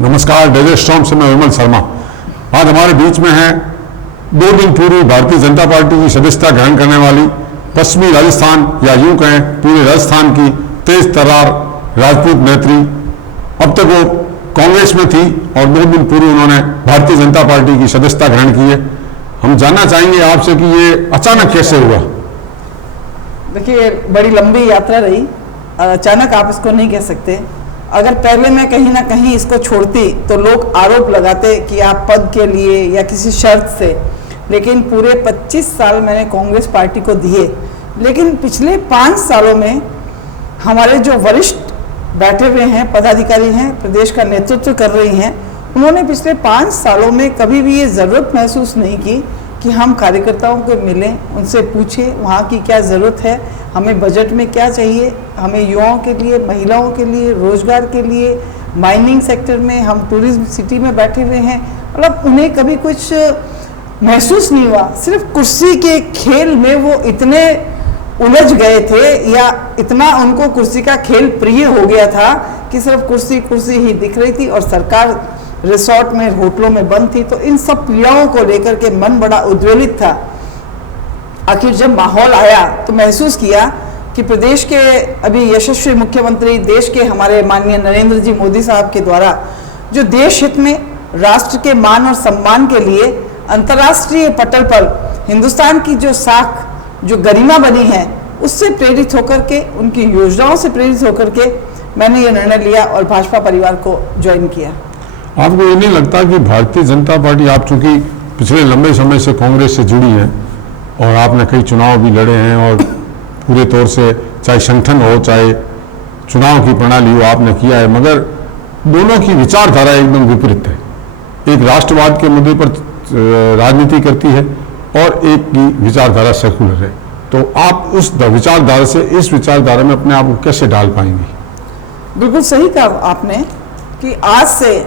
नमस्कार, desert storm से मैं विमल शर्मा। आज हमारे बीच में है 2 दिन पूर्व भारतीय जनता पार्टी की सदस्यता ग्रहण करने वाली पश्चिमी राजस्थान या यूं कहें पूरे राजस्थान की तेज तर्रार राजपूत नेत्री। अब तक वो कांग्रेस में थी और 2 दिन पूर्व उन्होंने भारतीय जनता पार्टी की सदस्यता ग्रहण की है। हम जानना चाहेंगे आपसे कि ये अचानक कैसे हुआ। देखिए, बड़ी लंबी यात्रा रही, अचानक आप इसको नहीं कह सकते। अगर पहले मैं कहीं ना कहीं इसको छोड़ती तो लोग आरोप लगाते कि आप पद के लिए या किसी शर्त से, लेकिन पूरे 25 साल मैंने कांग्रेस पार्टी को दिए। लेकिन पिछले 5 सालों में हमारे जो वरिष्ठ बैठे हुए हैं, पदाधिकारी हैं, प्रदेश का नेतृत्व कर रही हैं, उन्होंने पिछले 5 सालों में कभी भी ये ज़रूरत महसूस नहीं की कि हम कार्यकर्ताओं को मिलें, उनसे पूछें वहाँ की क्या ज़रूरत है, हमें बजट में क्या चाहिए, हमें युवाओं के लिए, महिलाओं के लिए, रोजगार के लिए, माइनिंग सेक्टर में, हम टूरिज्म सिटी में बैठे हुए हैं। मतलब उन्हें कभी कुछ महसूस नहीं हुआ। सिर्फ कुर्सी के खेल में वो इतने उलझ गए थे या इतना उनको कुर्सी का खेल प्रिय हो गया था कि सिर्फ कुर्सी कुर्सी ही दिख रही थी और सरकार रिसोर्ट में, होटलों में बंद थी। तो इन सब पीड़ाओं को लेकर के मन बड़ा उद्वेलित था। आखिर जब माहौल आया तो महसूस किया कि प्रदेश के अभी यशस्वी मुख्यमंत्री, देश के हमारे माननीय नरेंद्र जी मोदी साहब के द्वारा जो देश हित में, राष्ट्र के मान और सम्मान के लिए अंतर्राष्ट्रीय पटल पर हिंदुस्तान की जो साख, जो गरिमा बनी है, उससे प्रेरित होकर के, उनकी योजनाओं से प्रेरित होकर के मैंने ये निर्णय लिया और भाजपा परिवार को ज्वाइन किया। आपको ये नहीं लगता कि भारतीय जनता पार्टी, आप चूंकि पिछले लंबे समय से कांग्रेस से जुड़ी है और आपने कई चुनाव भी लड़े हैं और पूरे तौर से चाहे संगठन हो चाहे चुनाव की प्रणाली हो आपने किया है, मगर दोनों की विचारधारा एकदम विपरीत है। एक राष्ट्रवाद के मुद्दे पर राजनीति करती है और एक की विचारधारा सेकुलर है। तो आप उस विचारधारा से इस विचारधारा में अपने आप को कैसे डाल पाएंगी? बिल्कुल सही कहा आपने कि आज से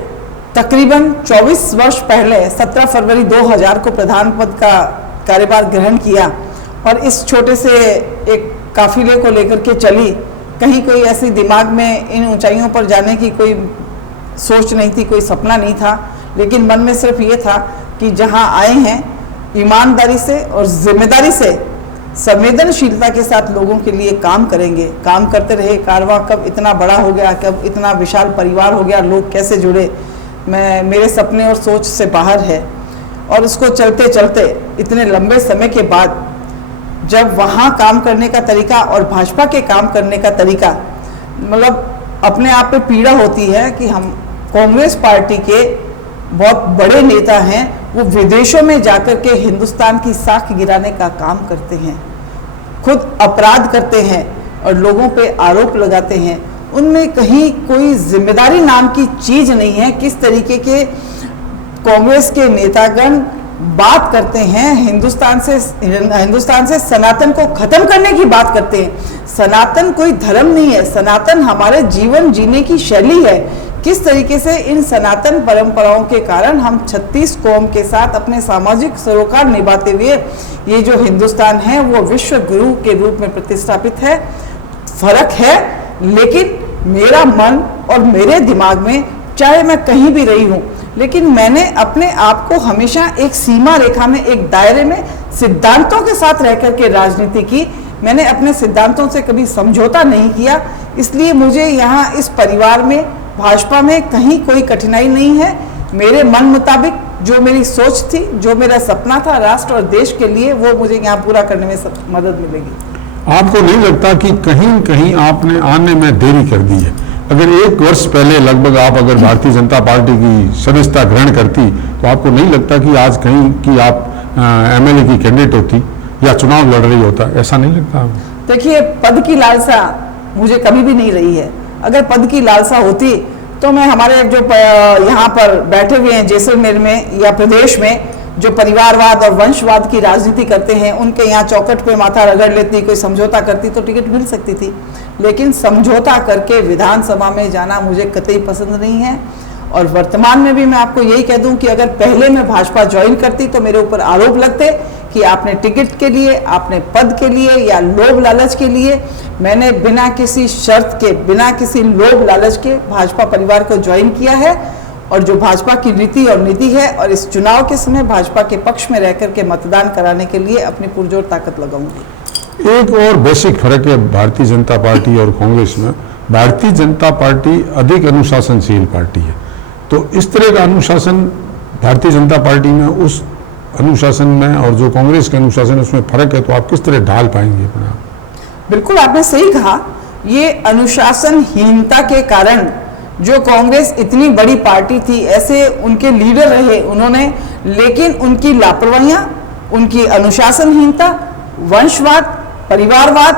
तकरीबन 24 वर्ष पहले 17 फरवरी 2000 को प्रधान पद का कार्यभार ग्रहण किया और इस छोटे से एक काफिले को लेकर के चली। कहीं कोई ऐसी दिमाग में इन ऊंचाइयों पर जाने की कोई सोच नहीं थी, कोई सपना नहीं था, लेकिन मन में सिर्फ ये था कि जहां आए हैं ईमानदारी से और जिम्मेदारी से, संवेदनशीलता के साथ लोगों के लिए काम करेंगे। काम करते रहे, कारवां कब इतना बड़ा हो गया, कब इतना विशाल परिवार हो गया, लोग कैसे जुड़े, मेरे सपने और सोच से बाहर है। और उसको चलते चलते इतने लंबे समय के बाद जब वहाँ काम करने का तरीका और भाजपा के काम करने का तरीका, मतलब अपने आप पे पीड़ा होती है कि हम कांग्रेस पार्टी के बहुत बड़े नेता हैं, वो विदेशों में जाकर के हिंदुस्तान की साख गिराने का काम करते हैं, खुद अपराध करते हैं और लोगों पे आरोप लगाते हैं। उनमें कहीं कोई जिम्मेदारी नाम की चीज नहीं है। किस तरीके के कांग्रेस के नेतागण बात करते हैं, हिंदुस्तान से सनातन को खत्म करने की बात करते हैं। सनातन कोई धर्म नहीं है, सनातन हमारे जीवन जीने की शैली है। किस तरीके से इन सनातन परंपराओं के कारण हम 36 कौम के साथ अपने सामाजिक सरोकार निभाते हुए ये जो हिंदुस्तान है वो विश्व गुरु के रूप में प्रतिष्ठापित है। फर्क है, लेकिन मेरा मन और मेरे दिमाग में, चाहे मैं कहीं भी रही हूँ, लेकिन मैंने अपने आप को हमेशा एक सीमा रेखा में, एक दायरे में सिद्धांतों के साथ रह करके राजनीति की। मैंने अपने सिद्धांतों से कभी समझौता नहीं किया। इसलिए मुझे यहाँ इस परिवार में, भाजपा में कहीं कोई कठिनाई नहीं है। मेरे मन मुताबिक जो मेरी सोच थी, जो मेरा सपना था राष्ट्र और देश के लिए, वो मुझे यहाँ पूरा करने में मदद मिलेगी। आपको नहीं लगता कि कहीं कहीं आपने आने में देरी कर दी है? अगर 1 वर्ष पहले लगभग आप अगर भारतीय जनता पार्टी की सदस्यता ग्रहण करती तो आपको नहीं लगता कि आज कहीं कि आप एमएलए की कैंडिडेट होती या चुनाव लड़ रही होता? ऐसा नहीं लगता? देखिए, पद की लालसा मुझे कभी भी नहीं रही है। अगर पद की लालसा होती तो मैं हमारे जो यहाँ पर बैठे हुए हैं जैसलमेर में या प्रदेश में, जो परिवारवाद और वंशवाद की राजनीति करते हैं, उनके यहाँ चौखट पे माथा रगड़ लेती, कोई समझौता करती तो टिकट मिल सकती थी। लेकिन समझौता करके विधानसभा में जाना मुझे कतई पसंद नहीं है। और वर्तमान में भी मैं आपको यही कह दूं कि अगर पहले मैं भाजपा ज्वाइन करती तो मेरे ऊपर आरोप लगते कि आपने टिकट के लिए, आपने पद के लिए या लोभ लालच के लिए, मैंने बिना किसी शर्त के, बिना किसी लोभ लालच के भाजपा परिवार को ज्वाइन किया है और जो भाजपा की रीति और नीति है, और इस चुनाव के समय भाजपा के पक्ष में रहकर के मतदान कराने के लिए अपनी पुरजोर ताकत लगाऊंगी। एक और बेसिक फर्क है भारतीय जनता पार्टी और कांग्रेस में। भारतीय जनता पार्टी अधिक अनुशासनशील पार्टी है, तो इस तरह का अनुशासन भारतीय जनता पार्टी में, उस अनुशासन में और जो कांग्रेस का अनुशासन है उसमें फर्क है, तो आप किस तरह ढाल पाएंगे अपने आप? बिल्कुल आपने सही कहा, ये अनुशासनहीनता के कारण जो कांग्रेस इतनी बड़ी पार्टी थी, ऐसे उनके लीडर रहे उन्होंने, लेकिन उनकी लापरवाहियां, उनकी अनुशासनहीनता, वंशवाद, परिवारवाद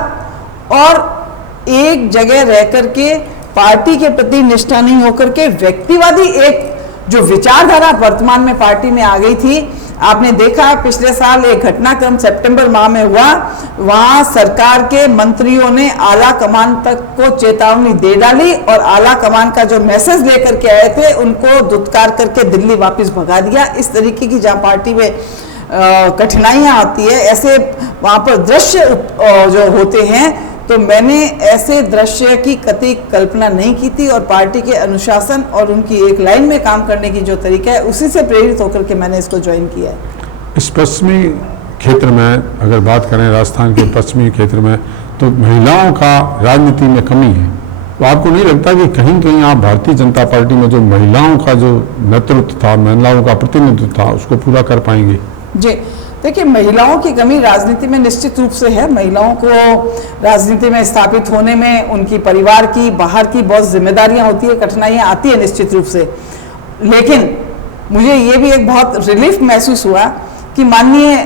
और एक जगह रह करके पार्टी के प्रति निष्ठा नहीं होकर के व्यक्तिवादी एक जो विचारधारा वर्तमान में पार्टी में आ गई थी। आपने देखा पिछले साल एक घटनाक्रम सितंबर माह में हुआ, वहां सरकार के मंत्रियों ने आला कमान तक को चेतावनी दे डाली और आला कमान का जो मैसेज लेकर के आए थे उनको दुत्कार करके दिल्ली वापस भगा दिया। इस तरीके की जहां पार्टी में कठिनाइयां आती है, ऐसे वहां पर दृश्य जो होते हैं, तो मैंने ऐसे दृश्य की कतई कल्पना नहीं की थी और पार्टी के अनुशासन और उनकी एक लाइन में काम करने की जो तरीका है उसी से प्रेरित होकर के मैंने इसको ज्वाइन किया है। इस पश्चिमी क्षेत्र में अगर बात करें, राजस्थान के पश्चिमी क्षेत्र में, तो महिलाओं का राजनीति में कमी है। तो आपको नहीं लगता कि कहीं कहीं आप भारतीय जनता पार्टी में जो महिलाओं का जो नेतृत्व था, महिलाओं का प्रतिनिधित्व था, उसको पूरा कर पाएंगे? जी देखिए, महिलाओं की कमी राजनीति में निश्चित रूप से है। महिलाओं को राजनीति में स्थापित होने में उनकी परिवार की, बाहर की बहुत जिम्मेदारियां होती है, कठिनाइयां आती है निश्चित रूप से। लेकिन मुझे ये भी एक बहुत रिलीफ महसूस हुआ कि माननीय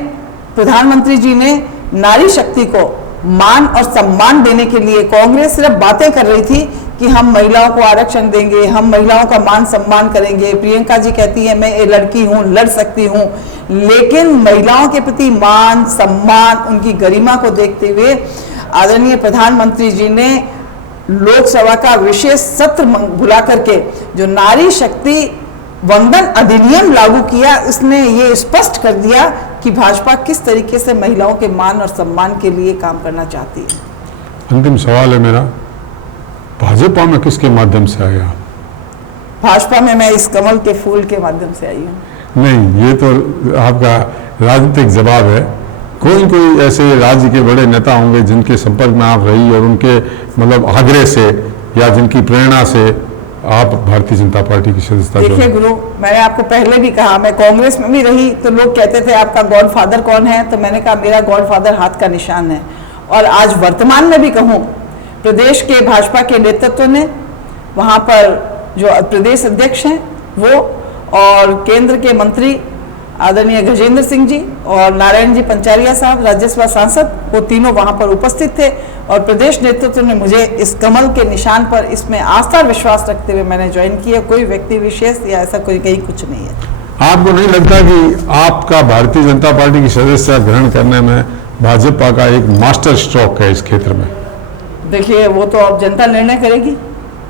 प्रधानमंत्री जी ने नारी शक्ति को मान और सम्मान देने के लिए, कांग्रेस सिर्फ बातें कर रही थी कि हम महिलाओं को आरक्षण देंगे, हम महिलाओं का मान सम्मान करेंगे। प्रियंका जी कहती है मैं एक लड़की हूं, लड़ सकती हूं, लेकिन महिलाओं के प्रति मान सम्मान, उनकी गरिमा को देखते हुए आदरणीय प्रधानमंत्री जी ने लोकसभा का विशेष सत्र बुला करके जो नारी शक्ति वंदन अधिनियम लागू किया, उसने ये स्पष्ट कर दिया कि भाजपा किस तरीके से महिलाओं के मान और सम्मान के लिए काम करना चाहती है। अंतिम सवाल है मेरा, भाजपा में किसके माध्यम से आए आप? भाजपा में मैं इस कमल के फूल के माध्यम से आई हूँ। नहीं, ये तो आपका राजनीतिक जवाब है। कोई ऐसे राज्य के बड़े नेता होंगे जिनके संपर्क में आप रही और उनके मतलब आग्रह से या जिनकी प्रेरणा से आप भारतीय जनता पार्टी की सदस्यता? देखिए गुरु, मैंने आपको पहले भी कहा, मैं कांग्रेस में भी रही तो लोग कहते थे आपका गॉडफादर कौन है, तो मैंने कहा मेरा गॉडफादर हाथ का निशान है। और आज वर्तमान में भी कहूँ, प्रदेश के भाजपा के नेतृत्व ने, वहाँ पर जो प्रदेश अध्यक्ष हैं वो, और केंद्र के मंत्री आदरणीय गजेंद्र सिंह जी और नारायण जी पंचारिया साहब राज्यसभा सांसद, वो तीनों वहां पर उपस्थित थे और प्रदेश नेतृत्व ने मुझे इस कमल के निशान पर, इसमें आस्था और विश्वास रखते हुए मैंने ज्वाइन किया। कोई व्यक्ति विशेष या ऐसा कोई कहीं कुछ नहीं है। आपको नहीं लगता कि आपका भारतीय जनता पार्टी की सदस्यता ग्रहण करने में भाजपा का एक मास्टर स्ट्रोक है इस क्षेत्र में? देखिए, वो तो अब जनता निर्णय करेगी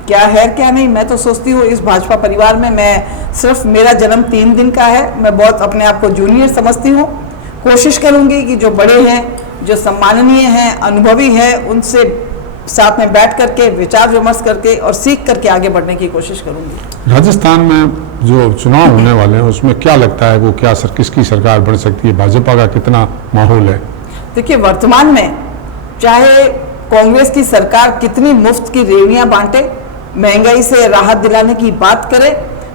क्या है क्या नहीं। मैं तो सोचती हूँ इस भाजपा परिवार में मैं सिर्फ, मेरा जन्म 3 दिन का है, मैं बहुत अपने आप को जूनियर समझती हूँ। कोशिश करूँगी कि जो बड़े हैं, जो सम्माननीय हैं, अनुभवी हैं, उनसे साथ में बैठ करके विचार विमर्श करके और सीख करके आगे बढ़ने की कोशिश करूँगी। राजस्थान में जो चुनाव होने वाले हैं उसमें क्या लगता है, वो क्या किसकी सरकार बन सकती है? भाजपा का कितना माहौल है? देखिए, वर्तमान में चाहे कांग्रेस की सरकार कितनी मुफ्त की रेवड़ियाँ बांटे, महंगाई से राहत दिलाने की बात करे,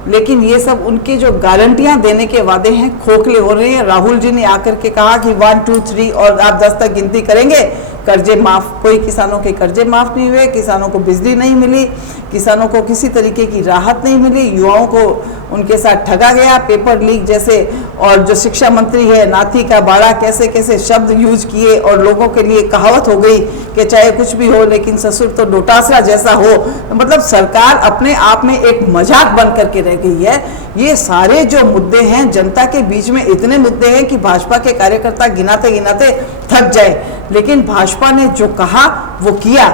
लेकिन ये सब उनकी जो गारंटियां देने के वादे हैं खोखले हो रहे हैं। राहुल जी ने आकर के कहा कि 1 2 3 और आप 10 तक गिनती करेंगे, कर्जे माफ, कोई किसानों के कर्जे माफ नहीं हुए, किसानों को बिजली नहीं मिली, किसानों को किसी तरीके की राहत नहीं मिली, युवाओं को उनके साथ ठगा गया, पेपर लीक जैसे, और जो शिक्षा मंत्री है नाथी का बाड़ा, कैसे कैसे शब्द यूज किए और लोगों के लिए कहावत हो गई कि चाहे कुछ भी हो लेकिन ससुर तो डोटासरा जैसा हो। मतलब सरकार अपने आप में एक मजाक बन करके रह गई है। ये सारे जो मुद्दे हैं, जनता के बीच में इतने मुद्दे हैं कि भाजपा के कार्यकर्ता गिनाते गिनाते थक जाए, लेकिन भाजपा ने जो कहा वो किया।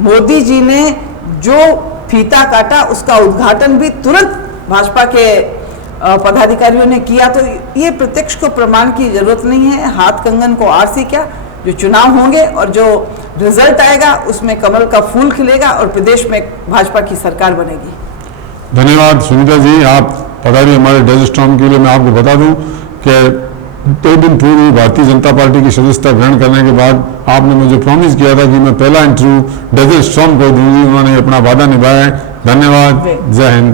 मोदी जी ने जो फीता काटा उसका उद्घाटन भी तुरंत भाजपा के पदाधिकारियों ने किया। तो ये प्रत्यक्ष को प्रमाण की जरूरत नहीं है, हाथ कंगन को आरसी क्या। जो चुनाव होंगे और जो रिजल्ट आएगा उसमें कमल का फूल खिलेगा और प्रदेश में भाजपा की सरकार बनेगी। धन्यवाद सुनीता जी, आप पधारिए हमारे डेजर्ट स्टॉर्म के लिए। मैं आपको बता दूं कि 2 दिन पूर्व भारतीय जनता पार्टी की सदस्यता ग्रहण करने के बाद आपने मुझे प्रॉमिस किया था कि मैं पहला इंटरव्यू डेजर्ट स्टॉर्म को दूंगी। उन्होंने अपना वादा निभाया है। धन्यवाद। जय हिंद।